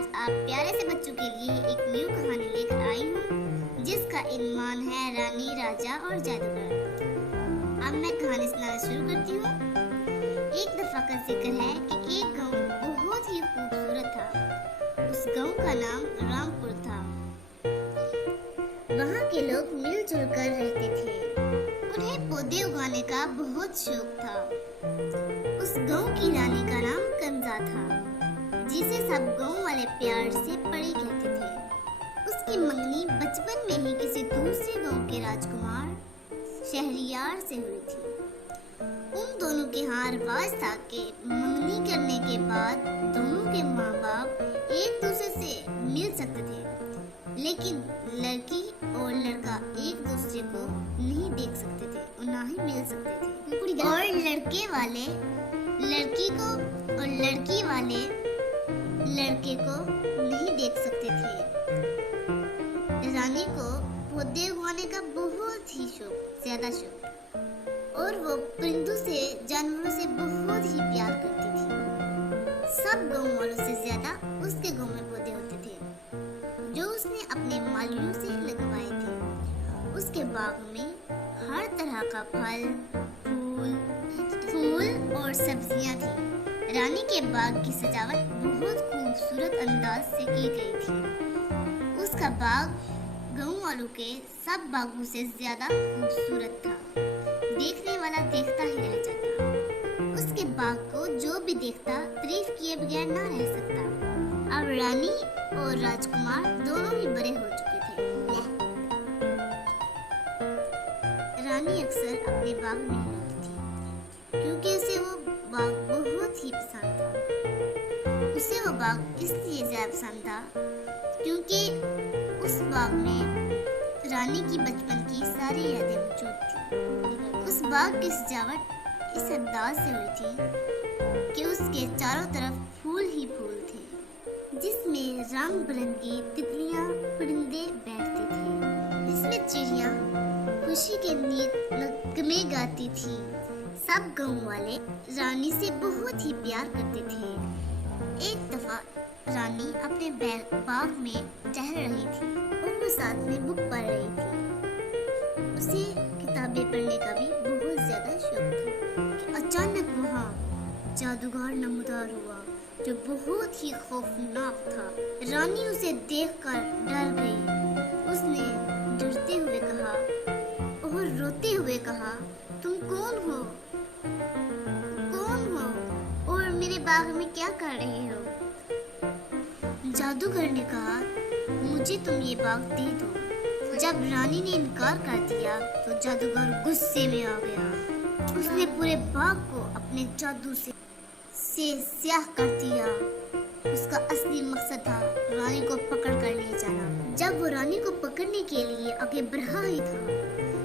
आप प्यारे से बच्चों के लिए एक न्यू कहानी लेकर आई हूँ जिसका इनवान है रानी, राजा और जादूगर। अब मैं कहानी सुनाना शुरू करती हूँ। एक दफा का जिक्र है कि एक गांव बहुत ही खूबसूरत था। उस गांव का नाम रामपुर था। वहाँ के लोग मिलजुल कर रहते थे। उन्हें पौधे उगाने का बहुत शौक था। उस गांव की रानी का नाम कंजा था, जिसे सब गांव वाले प्यार से परी कहते थे। उसकी मंगनी बचपन में ही किसी दूसरे गांव के राजकुमार शहरियार से हुई थी। उन दोनों के यहाँ रिवाज था कि मंगनी करने के बाद दोनों के माँ बाप एक दूसरे से मिल सकते थे, लेकिन लड़की और लड़का एक दूसरे को नहीं देख सकते थे और ना ही मिल सकते थे। और लड़के वाले लड़की को और लड़की वाले लड़के को नहीं देख सकते थे। रानी को पौधे उगाने का बहुत ही ज्यादा शौक, और वो परिंदों से, जानवरों से बहुत ही प्यार करती थी। सब गांव वालों से ज्यादा उसके गांव में पौधे होते थे, जो उसने अपने मालियों से लगवाए थे। उसके बाग में हर तरह का फल, फूल और सब्जियां थी। रानी के बाग की सजावट बहुत खूबसूरत अंदाज से की गई थी। उसका बाग गांव वालों के सब बागों से ज्यादा खूबसूरत था। देखने वाला देखता ही रह जाता। उसके बाग को जो भी देखता तारीफ किए बगैर ना रह सकता। अब रानी और राजकुमार दोनों ही बड़े हो चुके थे। रानी अक्सर अपने बाग में ही रहती थी, क्योंकि उसे वो बाग बहुत ही पसंद था। उसे वो बाग इसलिए ज्यादा पसंद था क्योंकि उस बाग में रानी की बचपन की सारी यादें मौजूद थी। उस बाग की सजावट इस अंदाज से हुई थी कि उसके चारों तरफ फूल ही फूल थे, जिसमें रंग बिरंगी तितलियां, परिंदे बैठते थे, जिसमें चिड़िया खुशी के नगमे गाती थी। सब गांव वाले रानी से बहुत ही प्यार करते थे। एक दफा रानी अपने बाग में टहल रही थी और वो साथ में बुक पढ़ रही थी। उसे किताबें पढ़ने का भी बहुत ज्यादा शौक था कि अचानक वहाँ जादूगर नमूदार हुआ, जो बहुत ही खौफनाक था। रानी उसे देखकर डर गई। उसने डरते हुए कहा और रोते हुए कहा, तुम कौन हो? और मेरे बाग में क्या कर रहे हो? जादूगर ने कहा, मुझे तुम ये बाग दे दो। जब रानी ने इनकार कर दिया तो जादूगर गुस्से में आ गया। उसने पूरे बाग को अपने जादू से स्याह कर दिया। उसका असली मकसद था रानी को पकड़ कर ले जाना। जब वो रानी को पकड़ने के लिए आगे बढ़ा ही था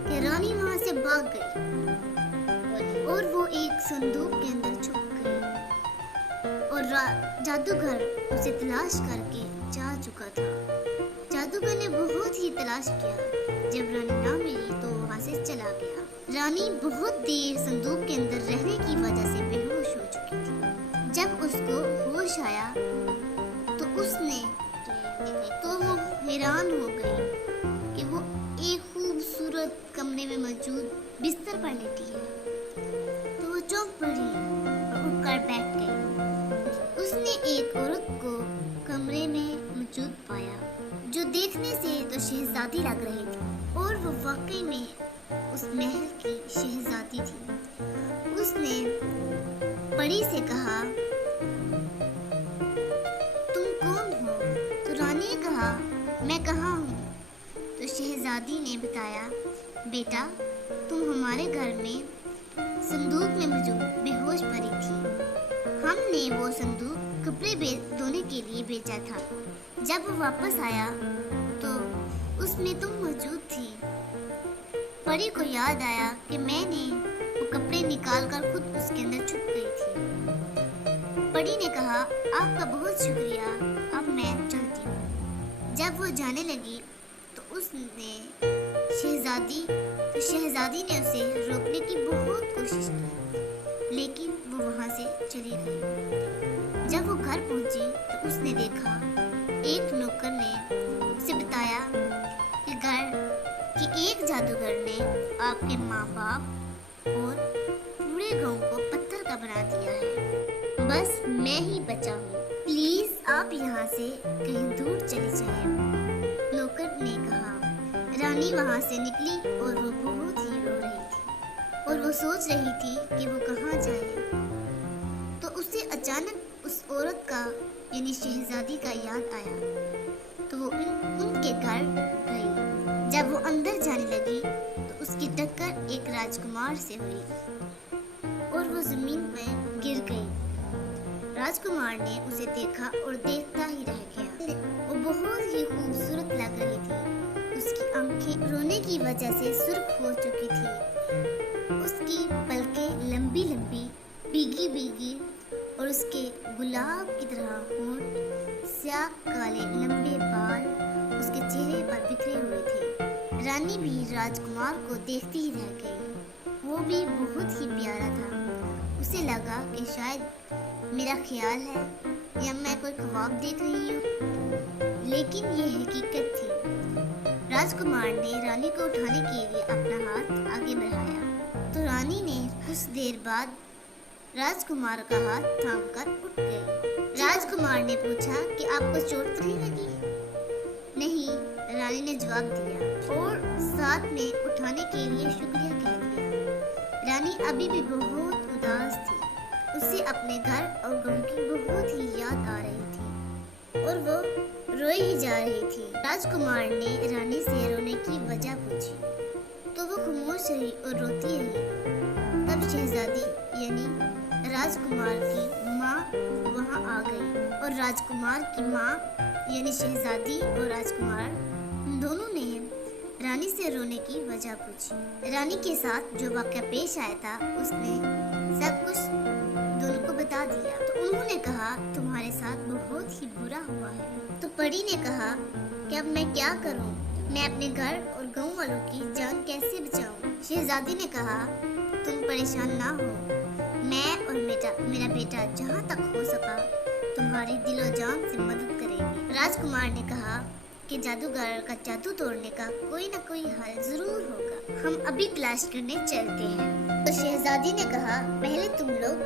कि रानी वहाँ से भाग गई और वो एक संदूक के अंदर छुप गई और जादूगर उसे तलाश करके जा चुका था। जादूगर ने बहुत ही तलाश किया। जब रानी ना मिली तो वहाँ से चला गया। रानी बहुत देर संदूक के अंदर रहने की वजह से बेहोश हो चुकी थी। जब उसको होश आया तो वो हैरान हो गई कि वो एक खूबसूरत कमरे में मौजूद बिस्तर पर लेटी है। तो वो चौंक पड़ी और उठकर बैठ गई। उसने एक औरत को कमरे में मौजूद पाया, जो देखने से तो शहजादी लग रही थी, और वो वाकई में उस महल की शहजादी थी। उसने परी से कहा, तुम कौन हो? तो रानी ने कहा, मैं कहाँ हूँ? तो शहजादी ने बताया, बेटा, तुम हमारे घर में संदूक में मौजूद बेहोश परी थी। हमने वो संदूक कपड़े धोने के लिए बेचा था। जब वो वापस आया तो उसमें तुम मौजूद थी। परी को याद आया कि मैंने वो कपड़े निकाल कर खुद उसके अंदर छुप गई थी। परी ने कहा, आपका बहुत शुक्रिया, अब मैं चलती हूँ। जब वो जाने लगी तो शहजादी ने उसे रोकने की बहुत कोशिश की, लेकिन वो वहाँ से चली गई। जब वो घर पहुंची तो उसने देखा एक नौकर ने उसे बताया कि एक जादूगर ने आपके माँ बाप और पूरे गांव को पत्थर का बना दिया है। बस मैं ही बचा हूँ। प्लीज आप यहाँ से कहीं दूर चले जाइए। नौकर ने कहा। रानी वहाँ से निकली और वो बहुत ही रो रही थी और वो सोच रही थी कि वो कहाँ जाए। तो उसे अचानक उस औरत का यानी शहजादी का याद आया। तो वो उनके घर गई। जब वो अंदर जाने लगी तो उसकी टक्कर एक राजकुमार से हुई और वो जमीन पर गिर गई। राजकुमार ने उसे देखा और देखता ही रह गया। वो बहुत ही खूबसूरत लग रही थी। उसकी आंखें रोने की वजह से सुर्ख हो चुकी थी। उसकी पलकें लंबी लंबी, भीगी भीगी और उसके गुलाब की तरह होंठ, स्याह काले लंबे बाल उसके चेहरे पर बिखरे हुए थे। रानी भी राजकुमार को देखती ही रह गई। वो भी बहुत ही प्यारा था। उसे लगा कि शायद मेरा ख्याल है या मैं कोई ख्वाब देख रही हूँ, लेकिन ये हकीकत थी। राजकुमार ने रानी को उठाने के लिए अपना हाथ आगे बढ़ाया तो रानी ने कुछ देर बाद राजकुमार का हाथ थामकर उठ गई। राजकुमार ने पूछा कि आपको चोट तो नहीं लगी? नहीं, रानी ने जवाब दिया और साथ में उठाने के लिए शुक्रिया कह दिया। रानी अभी भी बहुत उदास थी। उसे अपने घर और गांव की बहुत ही याद आ रही थी और वो रोई ही जा रही थी। राजकुमार ने रानी से रोने की वजह पूछी तो वो खामोश रही और रोती रही। तब शहजादी यानी राजकुमार की माँ वहाँ आ गई और राजकुमार की माँ यानी शहजादी और राजकुमार दोनों ने रानी से रोने की वजह पूछी। रानी के साथ जो वाक़या पेश आया था उसने सब कुछ दोनों को बता दिया। तो उन्होंने कहा तुम्हारे साथ बहुत ही बुरा हुआ है। तो परी ने कहा कि अब मैं क्या करूं? मैं अपने घर और गांव वालों की जान कैसे बचाऊं? शहजादी ने कहा तुम परेशान ना हो, मैं और मेरा बेटा जहाँ तक हो सका तुम्हारी दिलो जान से मदद करेंगे। राजकुमार ने कहा कि जादूगर का जादू तोड़ने का कोई ना कोई हल जरूर होगा। हम अभी तलाश करने चलते हैं। तो शहजादी ने कहा पहले तुम लोग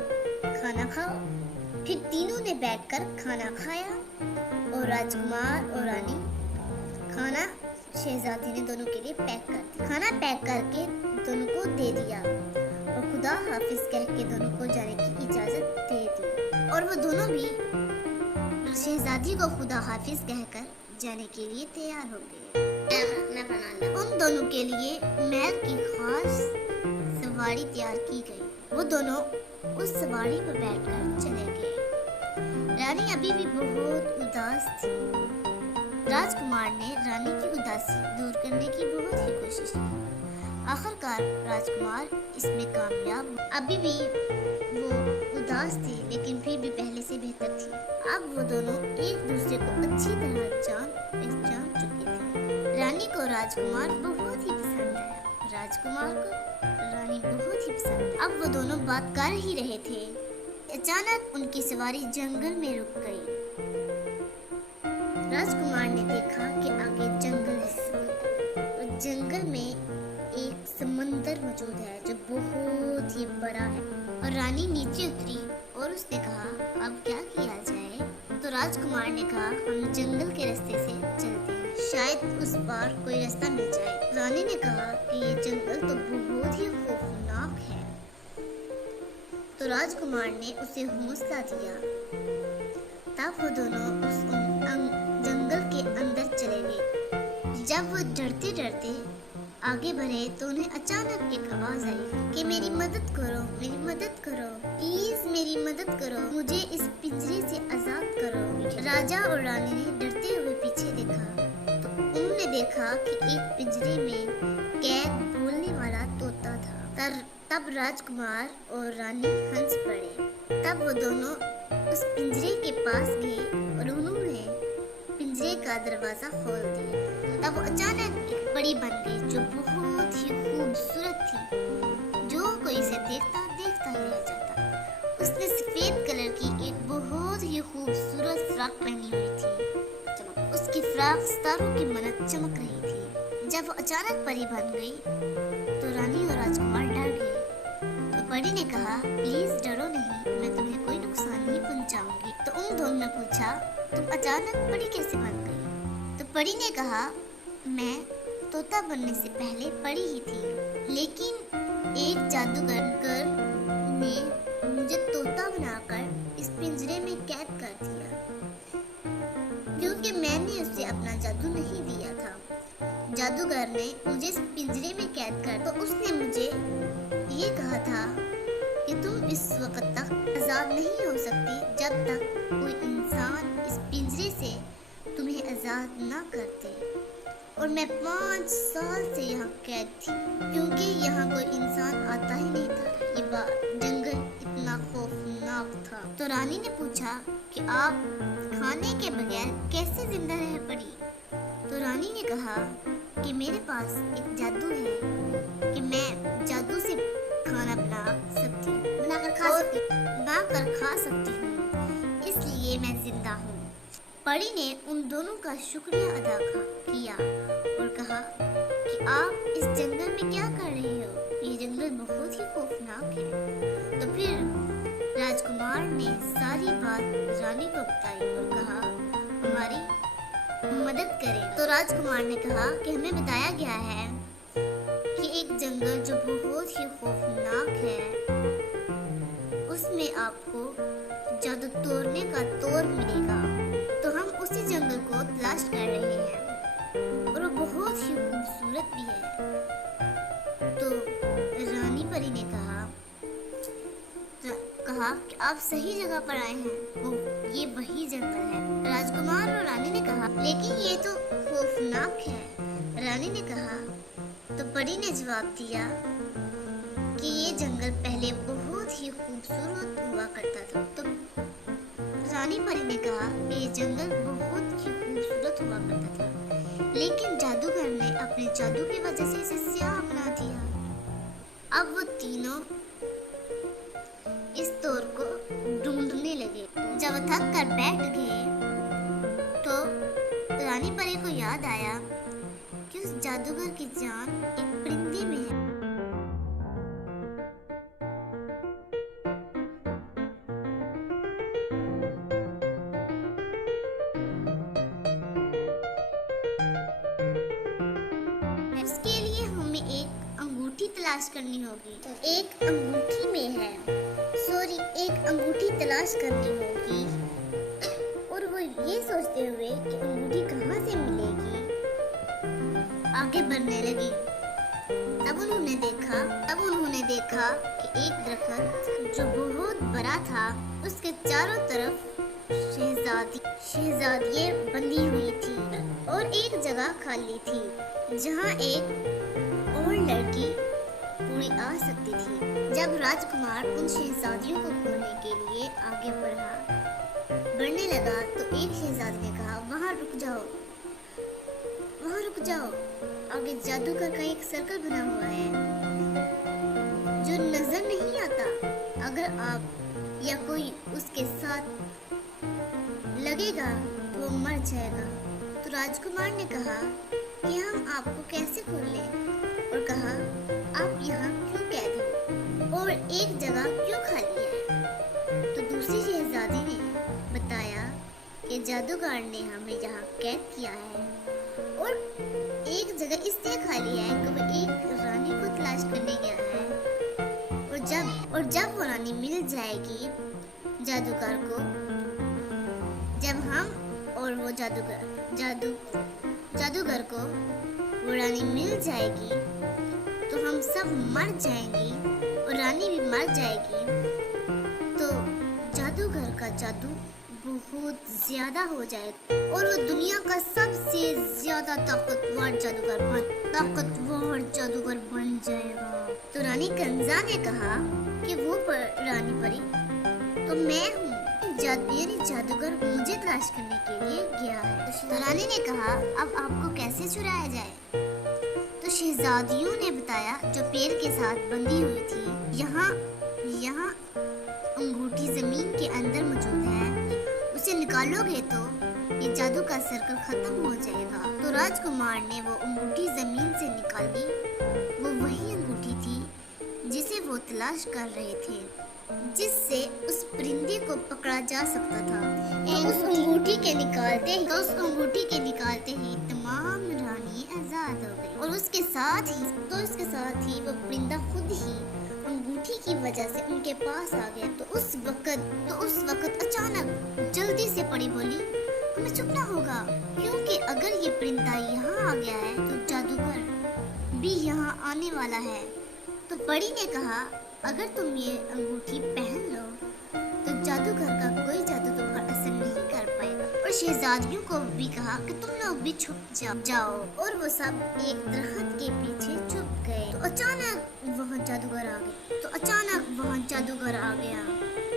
खाना खाओ। फिर तीनों ने बैठकर खाना खाया और राजकुमार और रानी खाना शहजादी ने दोनों के लिए पैक कर दिया। खाना पैक करके दोनों को दे दिया और खुदा हाफिज कह के दोनों को जाने की इजाजत दे दी और वो दोनों भी शहजादी को खुदा हाफिज कहकर जाने के लिए तैयार हो गए। उन दोनों के लिए महल की खास सवारी तैयार की गई। वो दोनों उस सवारी पर बैठकर चले गए। रानी अभी भी बहुत उदास थी। राजकुमार ने रानी की उदासी दूर करने की बहुत ही कोशिश की। आखिरकार राजकुमार इसमें कामयाब। अभी भी वो उदास थी लेकिन फिर भी पहले से बेहतर थी। अब वो दोनों एक दूसरे को अच्छी तरह पहचान चुके थे। रानी को राजकुमार बहुत ही पसंद आया। राजकुमार को रानी बहुत ही पसंद। अब वो दोनों बात कर ही रहे थे, अचानक उनकी सवारी जंगल में रुक गई। राजकुमार ने देखा कि आगे जंगल है और जंगल में एक समंदर मौजूद है जो बहुत ही बड़ा है। और रानी नीचे उतरी और उसने कहा अब क्या किया जाए? तो राजकुमार ने कहा हम जंगल के रास्ते से चलते हैं, शायद उस पार कोई रास्ता मिल जाए। रानी ने कहा कि ये जंगल तो बहुत ही खौफनाक है। तो राजकुमार ने उसे हौसला दिया। तब वो दोनों उस जंगल के अंदर चले गए। जब वो डरते डरते आगे बढ़े तो उन्हें अचानक एक आवाज आई कि मेरी मदद करो, मेरी मदद करो, प्लीज मेरी मदद करो, मुझे इस पिंजरे से आजाद करो। राजा और रानी ने डरते हुए पीछे देखा तो उन्होंने देखा कि एक पिंजरे में कैद बोलने वाला तोता था। तब राजकुमार और रानी हंस पड़े। तब वो दोनों उस पिंजरे के पास गए और उन्होंने पिंजरे का दरवाजा खोल दिया। तब वो अचानक एक परी बन गई जो बहुत ही खूबसूरत थी। जो कोई इसे देखता देखता ही रह जाता। उसने सफेद कलर की एक बहुत ही खूबसूरत फ्रॉक पहनी हुई थी। चराग सितारों की मदद चमक रही थी। जब वो अचानक परी बन गई तो रानी और राजकुमार डर गए। तो परी ने कहा, प्लीज डरो नहीं, मैं तुम्हें कोई नुकसान नहीं पहुंचाऊंगी। तो उन दोनों ने पूछा, तुम अचानक परी कैसे बन गई? तो परी ने कहा, मैं तोता बनने से पहले परी ही थी, लेकिन एक जादूगर ने मुझे तोता बनाकर इस पिंजरे में कैद कर दिया, क्योंकि मैंने उसे अपना जादू नहीं दिया था। जादूगर ने मुझे इस पिंजरे में कैद कर, तो उसने मुझे ये कहा था कि तुम इस वक्त तक आजाद नहीं हो सकती जब तक कोई इंसान इस पिंजरे से तुम्हें आजाद ना कर दे। और मैं 5 साल से यहाँ कैद थी, क्योंकि यहाँ कोई इंसान आता ही नहीं था। ये जंगल इतना खौफनाक था। तो रानी ने पूछा कि आप खाने के बगैर कैसे जिंदा रह पड़ी? तो रानी ने कहा कि मेरे पास एक जादू है कि मैं जादू से खाना बनाकर खा सकती हूँ, इसलिए मैं जिंदा हूँ। परी ने उन दोनों का शुक्रिया अदा किया और कहा कि आप इस जंगल में क्या कर रहे हो? ये जंगल बहुत ही खौफनाक है। तो फिर राजकुमार ने सारी बात रानी को बताई और कहा, हमारी मदद करें। तो राजकुमार ने कहा कि हमें बताया गया है कि एक जंगल जो बहुत ही खौफनाक है, उसमें आपको जादू तोड़ने का तोड़ मिलेगा। तो हम उसी जंगल को तलाश कर रहे हैं और वो बहुत ही खूबसूरत भी है। तो रानी परी ने कहा कि आप सही जगह पर आए हैं, ये वही जंगल है। राजकुमार और रानी ने कहा, लेकिन ये तो खौफनाक है। रानी ने कहा, तो परी ने जवाब दिया कि ये जंगल पहले बहुत ही खूबसूरत हुआ करता था। तो रानी परी ने कहा कि ये जंगल बहुत ही खूबसूरत हुआ करता था, लेकिन जादूगर ने अपने जादू की वजह से इसे स्याह बना दिया। अब वो तीनों इस तोड़ को ढूंढने लगे। जब थक कर बैठ गए तो रानी परी को याद आया कि उस जादूगर की जान एक परिंदे में है। इसके लिए हमें एक अंगूठी तलाश करनी होगी। तो एक अंगूठी तलाश करनी होगी। और वो ये सोचते हुए कि अंगूठी कहाँ से मिलेगी, आगे बढ़ने लगी। तब उन्होंने देखा कि एक दरख्त जो बहुत बड़ा था, उसके चारों तरफ शहजादियाँ बंधी हुई थी और एक जगह खाली थी जहाँ एक और लड़की पूरी आ सकती थी। जब राजकुमार उन शहजादियों को खोने के लिए आगे बढ़ने लगा तो एक शहजादी ने कहा, वहाँ रुक जाओ, आगे जादूगर का एक सर्कल बना हुआ है जो नजर नहीं आता। अगर आप या कोई उसके साथ लगेगा तो वो मर जाएगा। तो राजकुमार ने कहा कि हम आपको कैसे खोल लें, और कहा, आप यहाँ क्यों कैद हो और एक जगह क्यों खाली है? तो दूसरी शहजादी ने बताया कि जादूगर ने हमें यहाँ कैद किया है और एक जगह इसलिए खाली है कि वो एक रानी को तलाश करने गया है, और जब वो रानी मिल जाएगी जादूगर को, जब हम और वो जादूगर को वो रानी मिल जाएगी तो हम सब मर जाएंगे और रानी भी मर जाएगी। तो जादूगर का जादू बहुत ज्यादा हो जाएगा और वो दुनिया का सबसे ज्यादा ताकतवर जादूगर बन जाएगा। तो रानी कंजा ने कहा कि वो रानी परी तो मैं हूँ, जादूगर मुझे तलाश करने के लिए गया है। तो रानी ने कहा, अब आपको कैसे छुड़ाया जाए? तो शहजादियों ने बताया, जो पेड़ के साथ बंधी हुई थी, यहाँ अंगूठी जमीन के अंदर मौजूद है, उसे निकालोगे तो ये जादू का सर्कल खत्म हो जाएगा। तो राजकुमार ने वो अंगूठी जमीन से निकाली। वो वही अंगूठी थी जिसे वो तलाश कर रहे थे, जिससे उस परिंदे को पकड़ा जा सकता था। तो उस अंगूठी के निकालते ही तमाम रानी आजाद हो गई। और उसके साथ ही वो परिंदा खुद ही अंगूठी की वजह से उनके पास आ गया। तो उस वक्त अचानक जल्दी से परी बोली, हमें छुपना होगा, क्योंकि अगर ये परिंदा यहाँ आ गया है तो जादूगर भी यहाँ आने वाला है। तो परी ने कहा, अगर तुम ये अंगूठी पहन लो तो जादूगर का कोई जादू तुम पर असर नहीं कर पाएगा। और शहजादियों को भी कहा कि तुम लोग भी छुप जाओ। और वो सब एक दरख्त के पीछे छुप गए। तो अचानक वहाँ जादूगर आ गया,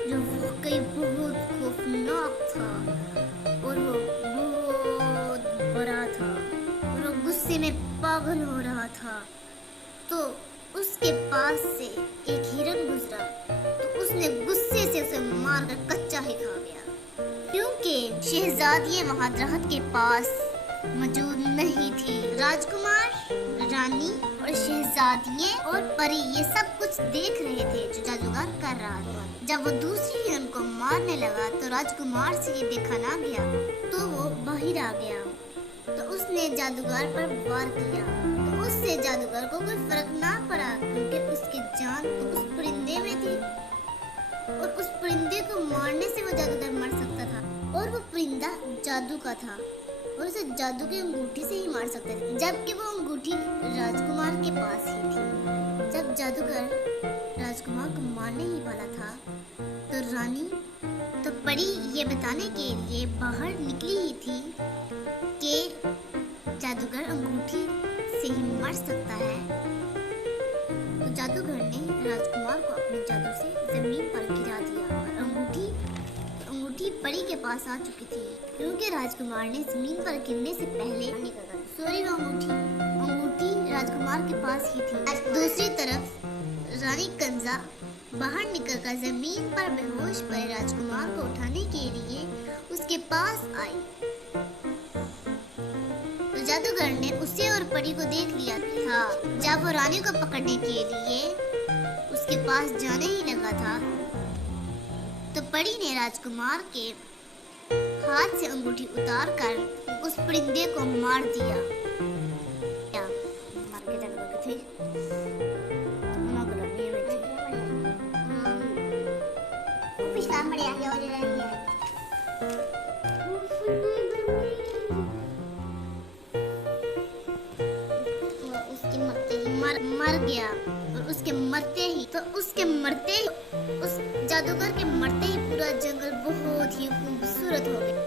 जो वाकई बहुत खौफनाक था और वो बहुत बड़ा था और वो गुस्से में पागल हो रहा था। तो उसके पास से एक हिरन गुजरा, तो उसने गुस्से से उसे मारकर कच्चा ही खा गया, क्योंकि शहजादियाँ वहाँ दरख्त के पास मौजूद नहीं थी। राजकुमार, रानी और शहजादियाँ और परी ये सब कुछ देख रहे थे जो जादूगर कर रहा था। जब वो दूसरी हिरन को मारने लगा तो राजकुमार से ये देखा ना गया, तो वो बाहर आ गया। तो उसने जादूगर पर वार किया। तो उससे जादूगर को कोई फर्क ना पड़ा, क्योंकि उसकी जान तो उस परिंदे में थी और उस परिंदे को मारने से वो जादूगर मर सकता था। और वो परिंदा जादू का था और उसे जादू की अंगूठी से ही मार सकते थे, जबकि वो अंगूठी राजकुमार के पास ही थी। जब जादूगर राजकुमार को मारने ही वाला था तो परी ये बताने के लिए बाहर निकली ही थी कि जादूगर अंगूठी से ही मर सकता है। तो जादूगर ने राजकुमार को अपने जादू से जमीन पर गिरा दिया और अंगूठी परी के पास आ चुकी थी, क्योंकि राजकुमार ने जमीन पर गिरने से पहले अंगूठी राजकुमार के पास ही थी। दूसरी तरफ रानी कंजा बाहर निकलकर जमीन पर बेहोश पड़े राजकुमार को उठाने के लिए उसके पास आई। तो जादूगर ने उसे और परी को देख लिया था। जब वो रानी को पकड़ने के लिए उसके पास जाने ही लगा था तो परी ने राजकुमार के हाथ से अंगूठी उतार कर उस परिंदे को मार दिया। मर गया और उसके मरते ही उस जादूगर के मरते ही पूरा जंगल बहुत ही खूबसूरत हो गया।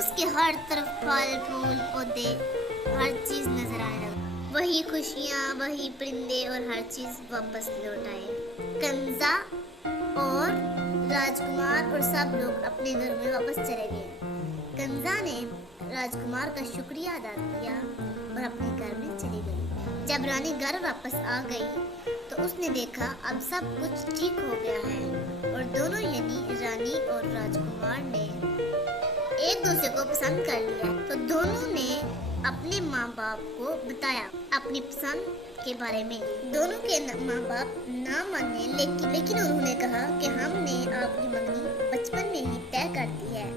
उसके हर तरफ फल फूल पौधे हर चीज नजर आने लगा। वही खुशियाँ, वही परिंदे और हर चीज वापस लौट आए। कंजा और राजकुमार और सब लोग अपने घर में वापस चले गए। कंजा ने राजकुमार का शुक्रिया अदा किया और अपने घर में चली गई। जब रानी घर वापस आ गई तो उसने देखा अब सब कुछ ठीक हो गया है और दोनों यानी रानी और राजकुमार ने एक दूसरे को पसंद कर लिया। तो दोनों ने अपने माँ बाप को बताया अपनी पसंद के बारे में। दोनों के माँ बाप ना माने, लेकिन उन्होंने कहा कि हमने आपकी मंगनी बचपन में ही तय कर दी है,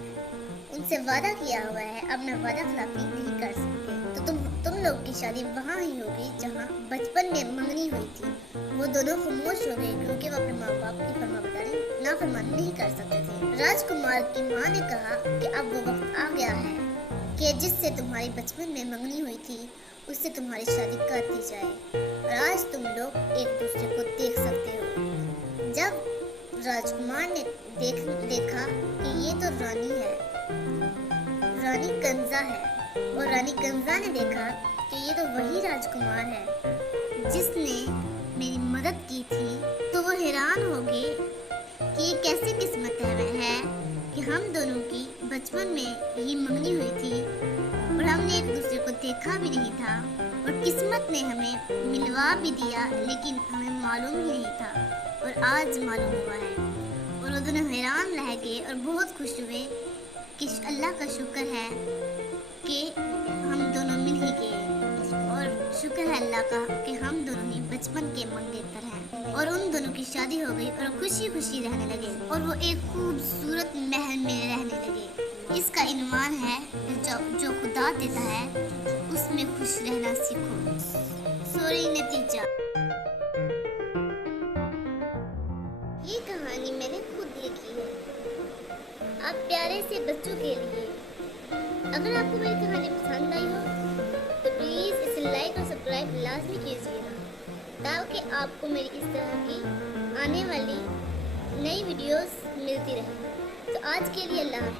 उनसे वादा किया हुआ है, अपना वादा खिलाफी नहीं कर सकते। तो तुम लोग की शादी वहाँ ही होगी जहाँ बचपन में मंगनी हुई थी। वो दोनों खामोश हो गए, क्योंकि वो अपने माँ बाप की फरमाबरदारी नाफरमानी नहीं कर सकते थे। राजकुमार की माँ ने कहा कि अब वो वक्त आ गया है कि जिससे तुम्हारी बचपन में मंगनी हुई थी उससे तुम्हारी शादी कर दी जाए और आज तुम लोग एक दूसरे को देख सकते हो। जब राजकुमार ने देखा कि ये तो रानी है, रानी कंजा है, और रानी कंजा ने देखा कि ये तो वही राजकुमार है जिसने मेरी मदद की थी, तो वो हैरान हो गए कि ये कैसी किस्मत है कि हम दोनों की बचपन में ही मंगनी हुई थी और हमने एक दूसरे को देखा भी नहीं था और किस्मत ने हमें मिलवा भी दिया, लेकिन हमें मालूम ही नहीं था और आज मालूम हुआ है। और वो दोनों हैरान रह गए और बहुत खुश हुए कि खुदा का कि हम दोनों ही बचपन के मंगेतर हैं और उन दोनों की शादी हो गई और खुशी खुशी रहने लगे और वो एक खूबसूरत महल में रहने लगे। इसका इन्वान है जो खुदा देता है उसमें खुश रहना सीखो। सॉरी नतीजा। ये कहानी मैंने खुद लिखी है आप प्यारे से बच्चों के लिए। अगर आपको मेरी कहानी पसंद आई हो तो प्लीज़ इसे लाइक और सब्सक्राइब लाजमी कीजिएगा ताकि आपको मेरी इस तरह की आने वाली नई वीडियोस मिलती रहे। तो आज के लिए अल्लाह हाफ़िज़।